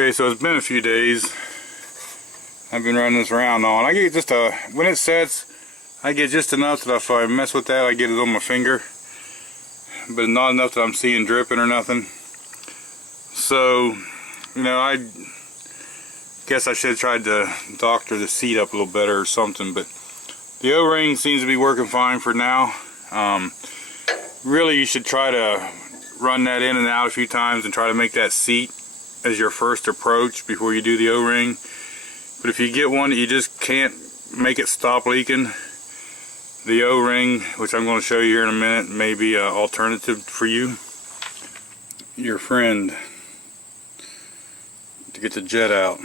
Okay, so it's been a few days. I've been running this around on. I get just when it sets, I get just enough that if I mess with that, I get it on my finger. But not enough that I'm seeing dripping or nothing. So, you know, I guess I should have tried to doctor the seat up a little better or something. But the O-ring seems to be working fine for now. Really, you should try to run that in and out a few times and try to make that seat as your first approach before you do the O-ring. But if you get one that you just can't make it stop leaking, the O-ring, which I'm going to show you here in a minute, may be an alternative for you. Your friend, to get the jet out.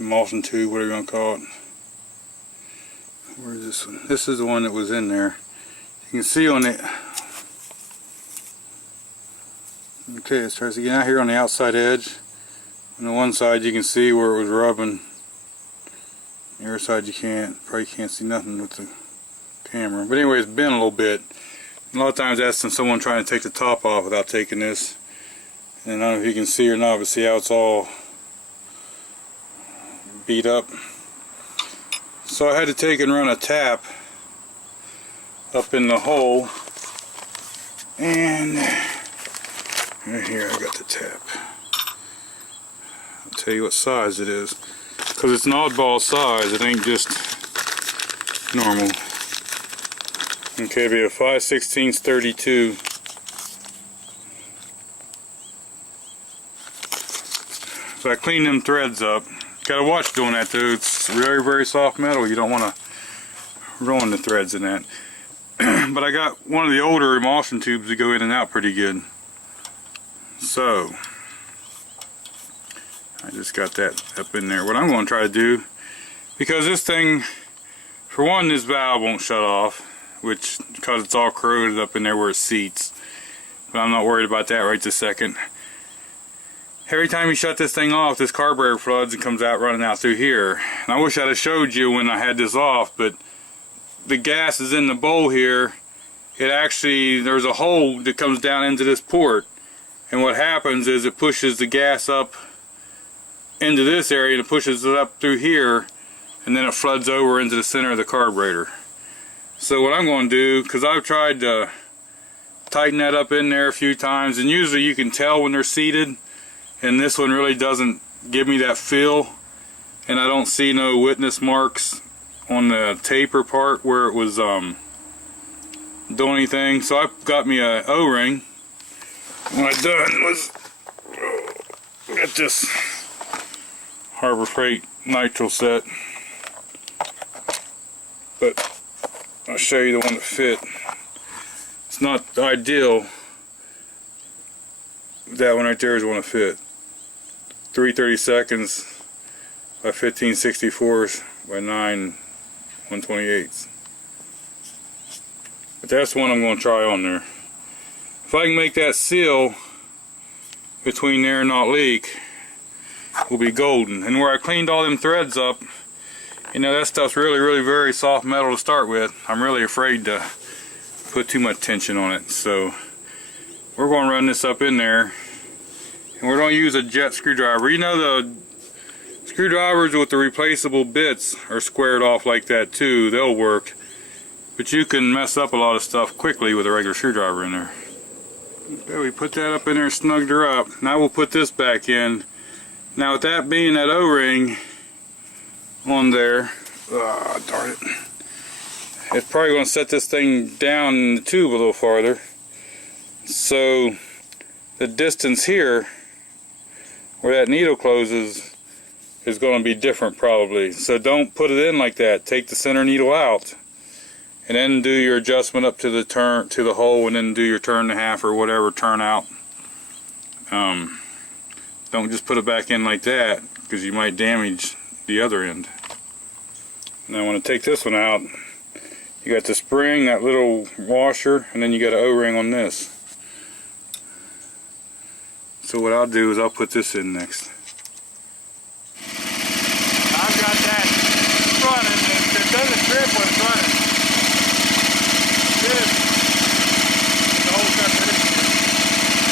Emulsion tube, whatever you want to call it. Where is this one? This is the one that was in there. You can see on it. Okay, it starts to get out here on the outside edge. On the one side you can see where it was rubbing. The other side you probably can't see nothing with the camera. But anyway, it's been a little bit. A lot of times that's someone trying to take the top off without taking this. And I don't know if you can see or not, but see how it's all beat up. So I had to take and run a tap up in the hole. And right here I got the tap. I'll tell you what size it is. Because it's an oddball size, it ain't just normal. Okay, it'll be a 5/16 32. So I cleaned them threads up. Gotta watch doing that too. It's very, very soft metal. You don't want to ruin the threads in that. But I got one of the older emulsion tubes to go in and out pretty good. So I just got that up in there. What I'm going to try to do, because this thing, for one, this valve won't shut off, because it's all corroded up in there where it seats. But I'm not worried about that right this second. Every time you shut this thing off, this carburetor floods and comes out running out through here. And I wish I'd have showed you when I had this off, but the gas is in the bowl here. It actually, there's a hole that comes down into this port. And what happens is it pushes the gas up into this area and it pushes it up through here, and then it floods over into the center of the carburetor. So what I'm going to do, because I've tried to tighten that up in there a few times, and usually you can tell when they're seated, and this one really doesn't give me that feel, and I don't see no witness marks on the taper part where it was doing anything. So I got me a O-ring. What I done was got this Harbor Freight nitrile set, but I'll show you the one that fit. It's not ideal. That one right there is one that fit. 3/32 by 15/64 by 9 1/28. But that's the one I'm going to try on there. If I can make that seal between there and not leak, will be golden. And where I cleaned all them threads up, you know, that stuff's really, really very soft metal to start with. I'm really afraid to put too much tension on it. So we're going to run this up in there, and we're going to use a jet screwdriver. You know, the screwdrivers with the replaceable bits are squared off like that too. They'll work, but you can mess up a lot of stuff quickly with a regular screwdriver in there. Okay, we put that up in there, snugged her up. Now we'll put this back in. Now with that being that O-ring on there, darn it, it's probably going to set this thing down in the tube a little farther. So the distance here where that needle closes is going to be different probably. So don't put it in like that. Take the center needle out and then do your adjustment up to the hole, and then do your turn and a half or whatever turn out. Don't just put it back in like that, because you might damage the other end. Now I want to take this one out. You got the spring, that little washer, and then you got an O-ring on this. So what I'll do is I'll put this in next. I've got that running. It doesn't grip when it's running. This, the whole separation.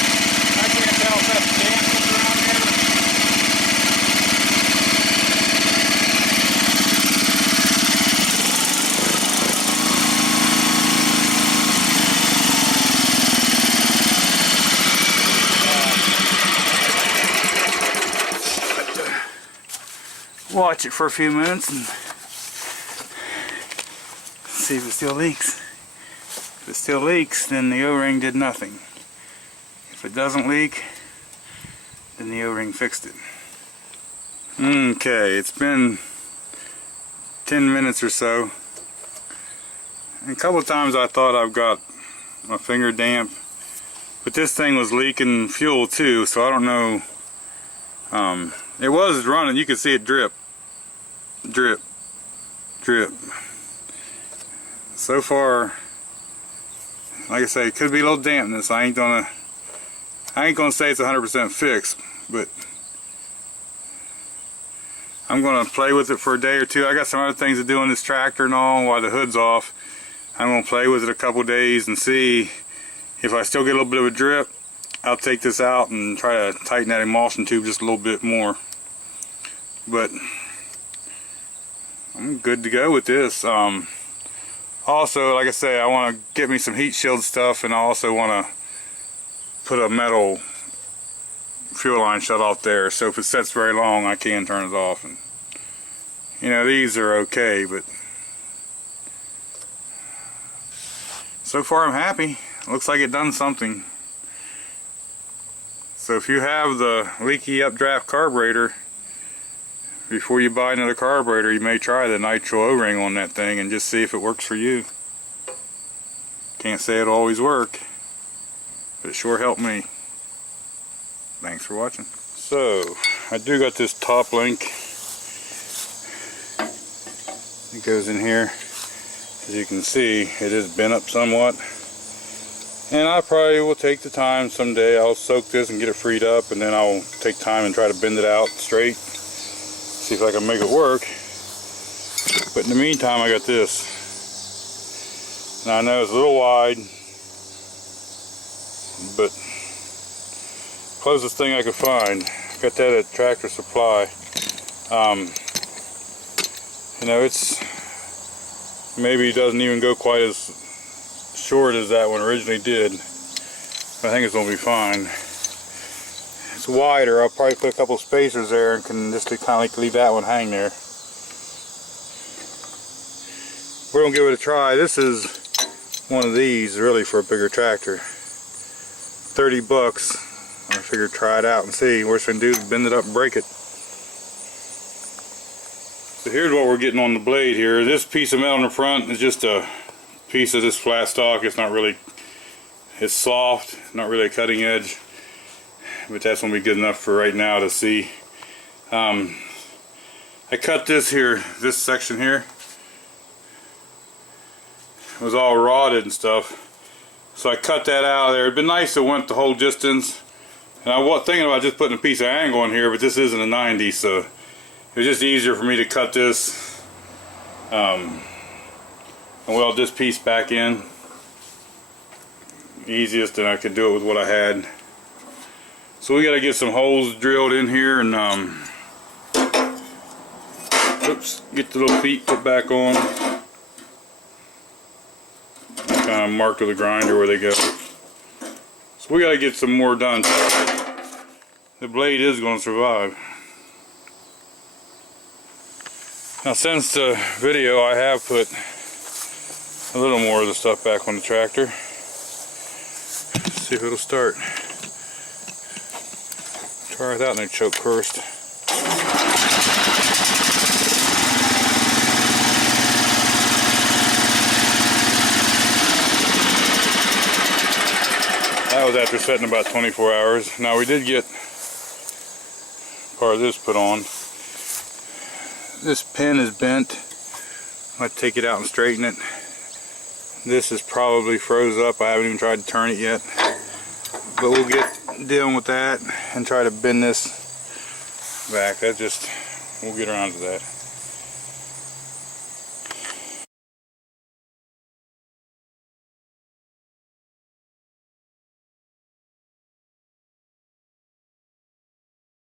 watch it for a few minutes and see if it still leaks. If it still leaks, then the O-ring did nothing. If it doesn't leak, then the O-ring fixed it. Okay, it's been 10 minutes or so. And a couple of times I thought I've got my finger damp, but this thing was leaking fuel too, so I don't know. It was running, you could see it drip, drip, drip. So far, like I say, it could be a little dampness. I ain't gonna say it's 100% fixed, but I'm gonna play with it for a day or two. I got some other things to do on this tractor and all while the hood's off. I'm gonna play with it a couple days and see if I still get a little bit of a drip. I'll take this out and try to tighten that emulsion tube just a little bit more. But I'm good to go with this. Also, like I say, I want to get me some heat shield stuff, and I also want to put a metal fuel line shut off there, so if it sets very long I can turn it off. And you know, these are okay, but so far I'm happy. Looks like it done something. So if you have the leaky updraft carburetor, before you buy another carburetor, you may try the Nitrile O-ring on that thing and just see if it works for you. Can't say it'll always work, but it sure helped me. Thanks for watching. So, I do got this top link. It goes in here. As you can see, it is bent up somewhat. And I probably will take the time someday. I'll soak this and get it freed up, and then I'll take time and try to bend it out straight. See if I can make it work. But in the meantime, I got this. Now I know it's a little wide, but closest thing I could find. Got that at Tractor Supply. You know, it's maybe doesn't even go quite as short as that one originally did. But I think it's gonna be fine. It's wider. I'll probably put a couple spacers there and can just kind of like leave that one hang there. We're gonna give it a try. This is one of these really for a bigger tractor. 30 bucks. I figured try it out and see. Worst thing to do is bend it up and break it. So here's what we're getting on the blade here. This piece of metal in the front is just a piece of this flat stock. It's not really, it's soft, not really a cutting edge, but that's gonna be good enough for right now to see. I cut this here, this section here. It was all rotted and stuff, so I cut that out of there. It'd been nice to went the whole distance, and I was thinking about just putting a piece of angle in here, but this isn't a 90, so it was just easier for me to cut this and weld this piece back in. Easiest, and I could do it with what I had. So we got to get some holes drilled in here and oops, get the little feet put back on. Kind of marked with a grinder where they go. So we got to get some more done. The blade is going to survive. Now since the video, I have put a little more of the stuff back on the tractor. Let's see if it'll start. Try without no choke first. That was after setting about 24 hours. Now we did get part of this put on. This pin is bent. I'm going to take it out and straighten it. This is probably froze up. I haven't even tried to turn it yet. But we'll get dealing with that and try to bend this back. We'll get around to that.